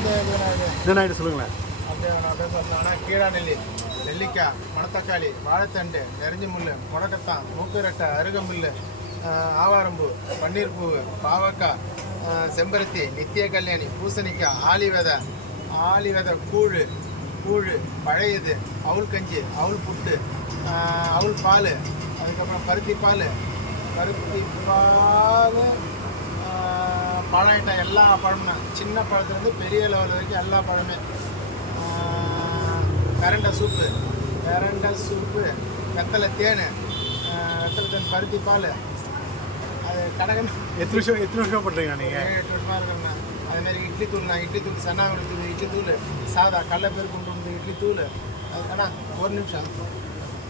என்னென்ன ஐட்டம் சொல்லுங்களேன். அப்படியே நான் பேசுகிறேன்னா கீழா நெல்லி, நெல்லிக்காய், மணத்தக்காளி, வாழைத்தண்டு, நெறிஞ்சி முள், முடக்கத்தான், மூக்குரட்டை, அருகம்புல், ஆவாரம்பூ, பன்னீர்பூ, பாவக்காய், செம்பருத்தி, நித்திய கல்யாணி, பூசணிக்காய், ஆளி விதை, கூழ், பழையது, அவுள் கஞ்சி, அவுள் புட்டு, அவுள் பால், அதுக்கப்புறம் பருத்தி பால், பழம் ஐட்டம் எல்லா பழமும் தான். சின்ன பழத்துலேருந்து பெரிய லெவல் வரைக்கும் எல்லா பழமே. கரண்டை சூப்பு, வெத்தலை தேன், பருத்தி பால். அது கடகன் எத்தனை வருஷம் பண்ணுறீங்க நீங்கள்? 7-8 வருஷமாக இருக்கிறேண்ணா. அதேமாதிரி இட்லி தூள், சன்னாவளி தூள், இட்லி தூள், சாதா கடலைப்பேர் கொண்டு வந்து இட்லி தூள். அதுக்கான ஒரு நிமிஷம்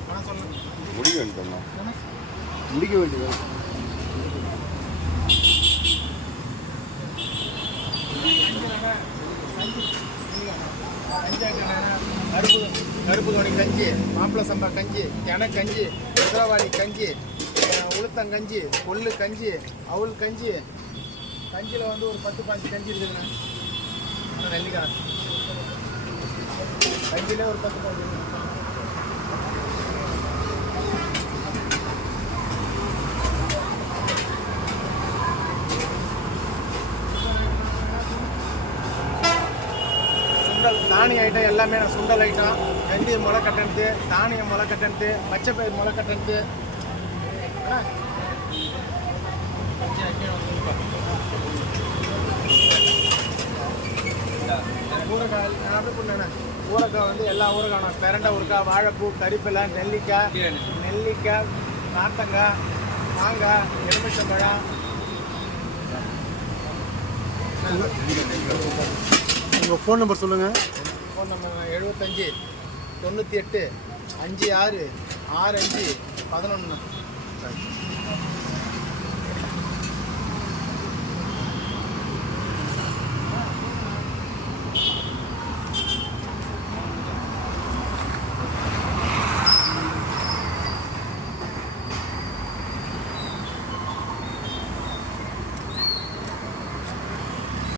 ஆனால் சொல்லணும் முடிக்க வேண்டியது. கருப்பு கவுனி கஞ்சி, மாப்பிள சம்பா கஞ்சி, தெனை கஞ்சி, குதிரவாளி கஞ்சி, உளுத்தங்கஞ்சி, கொள்ளு கஞ்சி, அவுள் கஞ்சி. கஞ்சியில் வந்து ஒரு 10-15 கஞ்சி இருக்குதுண்ணா. நெல்லிக்காய் கஞ்சியில் ஒரு 10-15. சுண்டல் தானிய ஐட்டம் எல்லாமே நான் சுண்டல் ஐட்டம், வெந்தய முளை கட்டணத்து, தானியம் முளை கட்டணத்து, பச்சைப்பயிர் முளை கட்டணத்து. ஊறுகாய் நான் அப்படி பண்ணேண்ணே. ஊறுகாய் வந்து எல்லா ஊறுகாய், பெரண்டை ஊறுகாய், வாழைப்பூ, கறிப்பிலை, நெல்லிக்காய், நார்த்தங்காய், மாங்காய், எலுமிச்சம்பழம். உங்கள் ஃபோன் நம்பர் சொல்லுங்கள். Phone number 75 98 56 65 11.